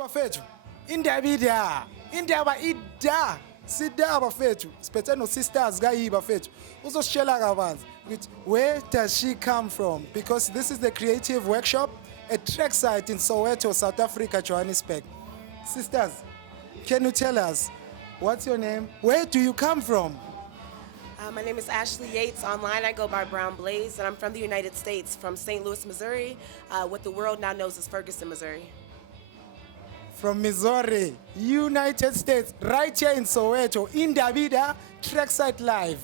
Bafethu, iNDABiDAAR, iNDABiDAAR, sidaba bafethu, siphethe no sisters kayi bafethu. Uzositshela kabanzi ukuthi where does she come from? Because this is the creative workshop at Trackside in Soweto, South Africa, Johannesburg. Sisters, can you tell us what's your name? Where do you come from? My name is Ashely Yates. Online, I go by Brown Blaze, and I'm from the United States, from St. Louis, Missouri, what the world now knows as Ferguson, Missouri. From Missouri, United States, right here in Soweto, iNDABiDAAR, Trackside Live.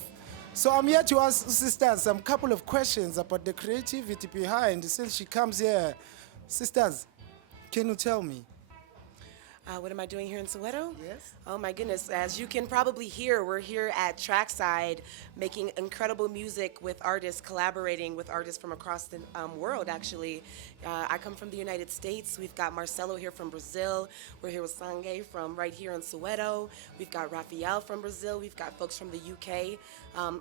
So I'm here to ask sisters some couple of questions about the creativity behind since she comes here. Sisters, can you tell me? What am I doing here in Soweto? Yes. Oh my goodness, as you can probably hear, we're here at Trackside making incredible music with artists, collaborating with artists from across the world actually. I come from the United States. We've got Marcelo here from Brazil. We're here with Sonke from right here in Soweto. We've got Rafael from Brazil. We've got folks from the UK,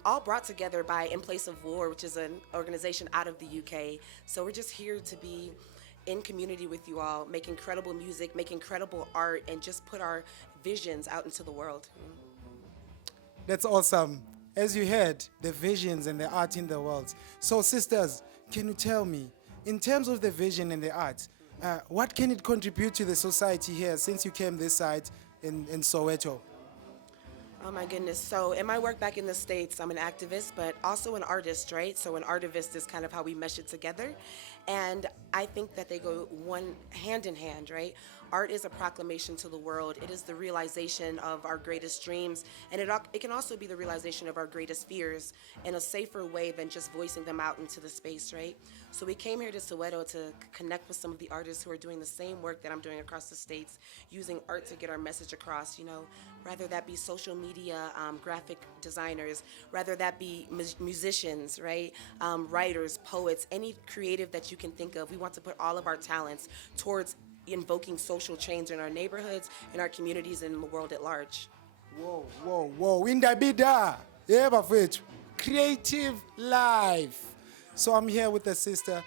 all brought together by In Place of War, which is an organization out of the UK. So we're just here to be in community with you all, make incredible music, make incredible art, and just put our visions out into the world. That's awesome. As you heard, the visions and the art in the world. So sisters, can you tell me, in terms of the vision and the art, what can it contribute to the society here since you came this side in Soweto? Oh my goodness. So in my work back in the States, I'm an activist, but also an artist, right? So an artivist is kind of how we mesh it together. And I think that they go one hand in hand, right? Art is a proclamation to the world. It is the realization of our greatest dreams. And it can also be the realization of our greatest fears in a safer way than just voicing them out into the space, right? So we came here to Soweto to connect with some of the artists who are doing the same work that I'm doing across the States, using art to get our message across, you know, rather that be social media, graphic designers, rather that be musicians, right? Writers, poets, any creative that you can think of. We want to put all of our talents towards invoking social change in our neighborhoods, in our communities, and in the world at large. Whoa, whoa, whoa, iNDABiDAAR, yeah, bafethu, creative life. So I'm here with the sister,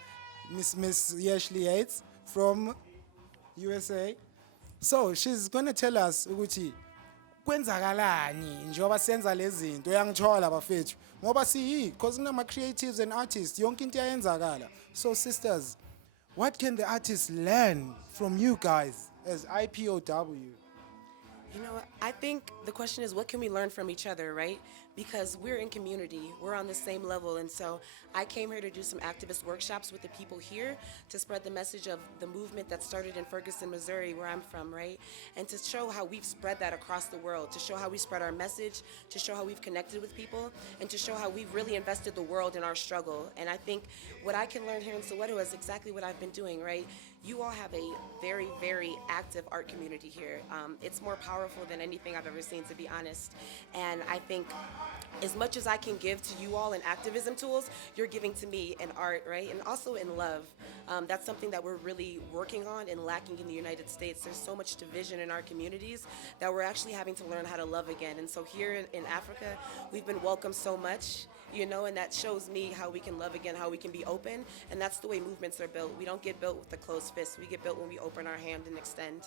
Miss Ashely Yates from USA. So she's gonna tell us ukuthi kwenzakalani njengoba senza lezi zinto uyangithola bafethu ngoba siyi because kunama creatives and artists yonke into iyenzakala. So sisters, what can the artists learn from you guys as IPOW? You know, I think the question is, what can we learn from each other, right? Because we're in community, we're on the same level, and so I came here to do some activist workshops with the people here to spread the message of the movement that started in Ferguson, Missouri, where I'm from, right? And to show how we've spread that across the world, to show how we spread our message, to show how we've connected with people, and to show how we've really invested the world in our struggle. And I think what I can learn here in Soweto is exactly what I've been doing, right? You all have a very, very active art community here. It's more powerful than anything I've ever seen, to be honest. And I think as much as I can give to you all in activism tools, you're giving to me in art, right? And also in love. That's something that we're really working on and lacking in the United States. There's so much division in our communities that we're actually having to learn how to love again. And so here in Africa, we've been welcomed so much, you know, and that shows me how we can love again, how we can be open. And that's the way movements are built. We don't get built with a closed fist. We get built when we open our hand and extend.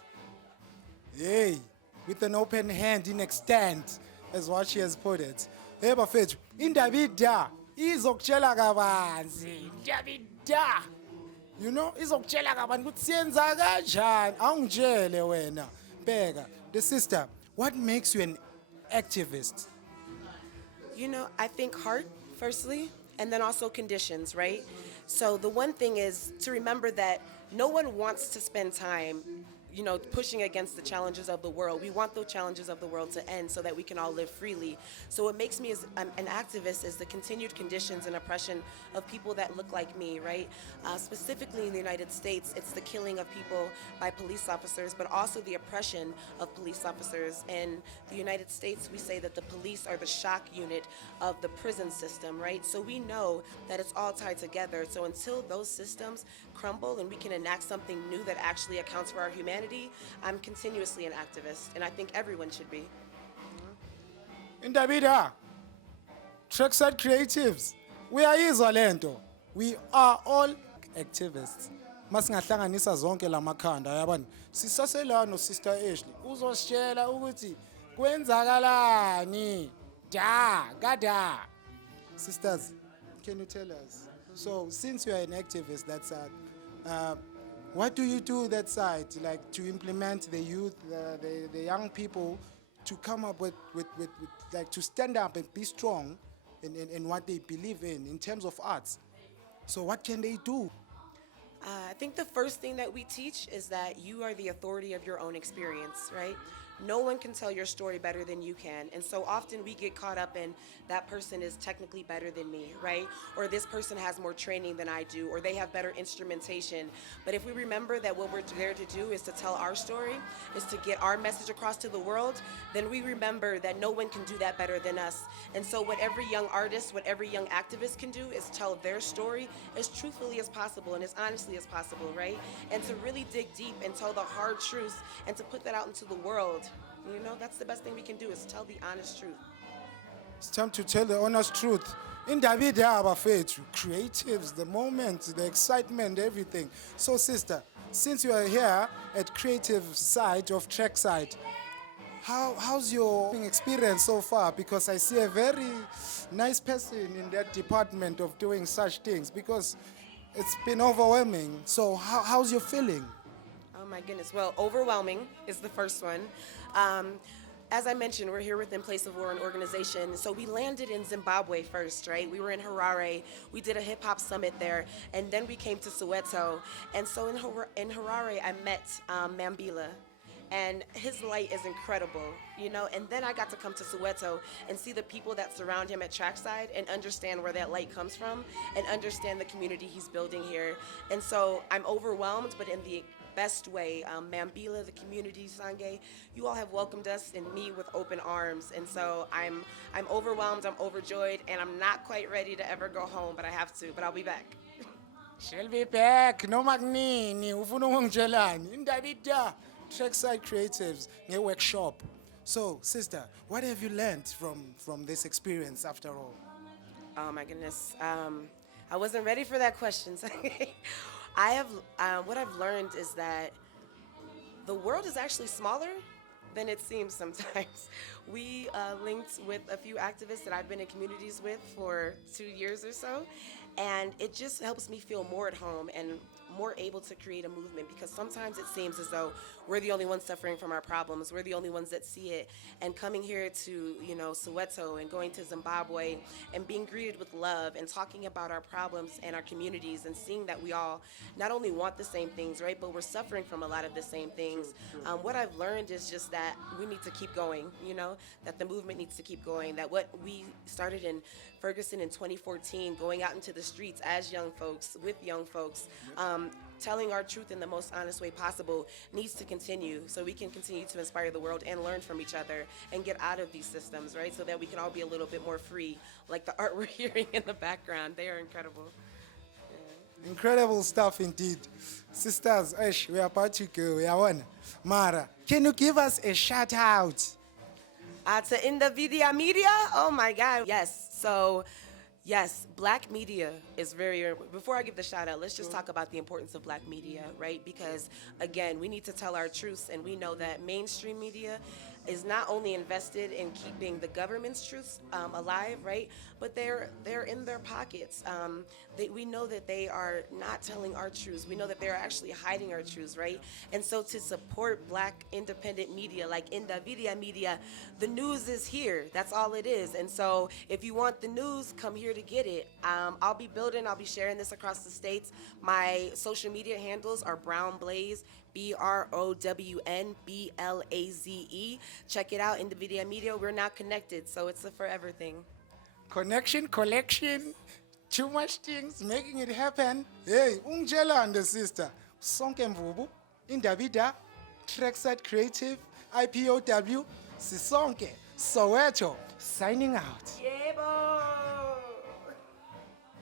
Yay, with an open hand in extent, as what she has put it. Hey bafethu, iNDABiDAAR izokutshela kabanzi, iNDABiDAAR. You know, izokutshela kabanzi ukuthi siyenza kanjani. Awungitshele wena. Bheka, the sister, what makes you an activist? You know, I think heart, firstly, and then also conditions, right? So the one thing is to remember that no one wants to spend time, you know, pushing against the challenges of the world. We want those challenges of the world to end so that we can all live freely. So what makes me as an activist is the continued conditions and oppression of people that look like me, right? Specifically in the United States, it's the killing of people by police officers, but also the oppression of police officers. In the United States, we say that the police are the shock unit of the prison system, right? So we know that it's all tied together. So until those systems crumble and we can enact something new that actually accounts for our humanity, I'm continuously an activist, and I think everyone should be. iNDABiDAAR, Trackside Creatives, we are izwa lento. We are all activists. masingahlanganisa zonke lamakhanda yabani sisaselano sister Ashely uzositshela ukuthi kwenzakalani gada. Sisters, can you tell us, so since you are an activist that side, what do you do that side, like to implement the youth, the young people to come up with like to stand up and be strong in what they believe in terms of arts? So what can they do? I think the first thing that we teach is that you are the authority of your own experience, right? No one can tell your story better than you can. And so often we get caught up in that person is technically better than me, right? Or this person has more training than I do, or they have better instrumentation. But if we remember that what we're there to do is to tell our story, is to get our message across to the world, then we remember that no one can do that better than us. And so what every young artist, what every young activist can do is tell their story as truthfully as possible and as honestly as possible, right? And to really dig deep and tell the hard truths and to put that out into the world. You know, that's the best thing we can do is tell the honest truth. It's time to tell the honest truth. iNDABiDAAR bafethu, creatives, the moment, the excitement, everything. So sister, since you are here at creative side of Trackside, how's your experience so far? Because I see a very nice person in that department of doing such things, because it's been overwhelming. So how's your feeling? Oh my goodness. Well, overwhelming is the first one. As I mentioned, we're here with In Place of War, an organization. So we landed in Zimbabwe first, right? We were in Harare. We did a hip hop summit there, and then we came to Soweto. And so in Harare, I met Mambila. And his light is incredible, you know? And then I got to come to Soweto and see the people that surround him at Trackside and understand where that light comes from and understand the community he's building here. And so I'm overwhelmed, but in the best way. Mambila, the community, Sonke, you all have welcomed us and me with open arms. And so I'm overwhelmed, I'm overjoyed, and I'm not quite ready to ever go home, but I have to, but I'll be back. She'll be back. No magnini. Ufuna ungitshelani? iNDABiDAAR, Trackside Creatives, a workshop. So, sister, what have you learned from this experience after all? Oh my goodness. I wasn't ready for that question. What I've learned is that the world is actually smaller than it seems sometimes. We linked with a few activists that I've been in communities with for 2 years or so, and it just helps me feel more at home and more able to create a movement, because sometimes it seems as though we're the only ones suffering from our problems. We're the only ones that see it. And coming here to, Soweto and going to Zimbabwe and being greeted with love and talking about our problems and our communities and seeing that we all not only want the same things, right, but we're suffering from a lot of the same things. What I've learned is just that we need to keep going, that the movement needs to keep going, that what we started in Ferguson in 2014, going out into the streets as young folks, with young folks, telling our truth in the most honest way possible needs to continue, so we can continue to inspire the world and learn from each other and get out of these systems, right? So that we can all be a little bit more free, like the art we're hearing in the background. They are incredible. Yeah. Incredible stuff indeed. Sisters, Ash, we are about to go. We are on. Mara, can you give us a shout out? To iNDABiDAAR Media? Oh my God. Yes. So, yes, Black media is very, before I give the shout out, let's just talk about the importance of Black media, right? Because again, we need to tell our truths, and we know that mainstream media is not only invested in keeping the government's truths alive, right? But they're in their pockets. We know that they are not telling our truths. We know that they're actually hiding our truths, right? And so to support Black independent media like iNDABiDAAR Media, the news is here. That's all it is. And so if you want the news, come here to get it. I'll be sharing this across the states. My social media handles are Brown Blaze, BROWNBLAZE. Check it out, iNDABiDAAR Media. We're not connected, so it's a forever thing. Connection, collection, too much things, making it happen. Hey, ungitshela and the sister. Sonke Nvubu, iNDABiDAAR, Trackside Creative, IPOW, Sonke, Soweto, signing out. Yeah, boy.